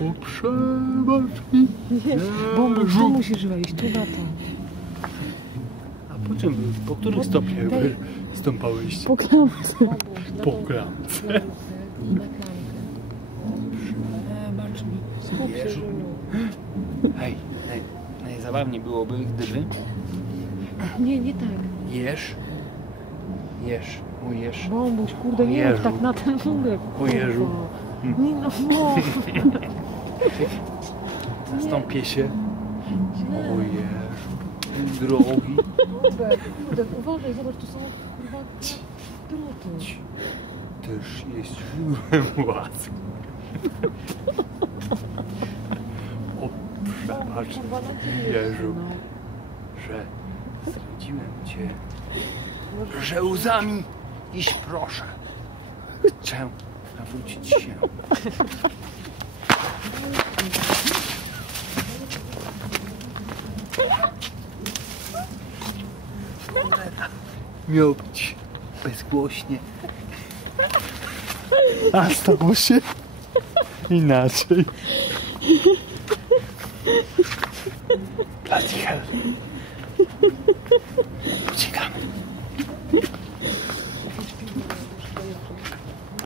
O, przebacz mi. Bombuś, tu musisz wejść, tu na to. A po czym, po których stopniach wy stąpałyście? Po klamce. Po klamce. Przebacz mi. Jezu. Hej, naj, najzabawniej byłoby, gdyby Nie, nie tak. jesz, jesz, o jesz. Bombuś, kurde, nie mów tak na ten nurek. O Jezu. Nie no, no. Zastąpię się. O Jezu. Drogi. Uważaj, zobacz, tu są kurwa druty. Też jest źródłem łask. O, przebacz, ciebie Jezu. no. że zdradziłem cię, że łzami iść proszę. Chcę nawrócić się. Miał być bezgłośnie. A stało się inaczej. Bloody hell.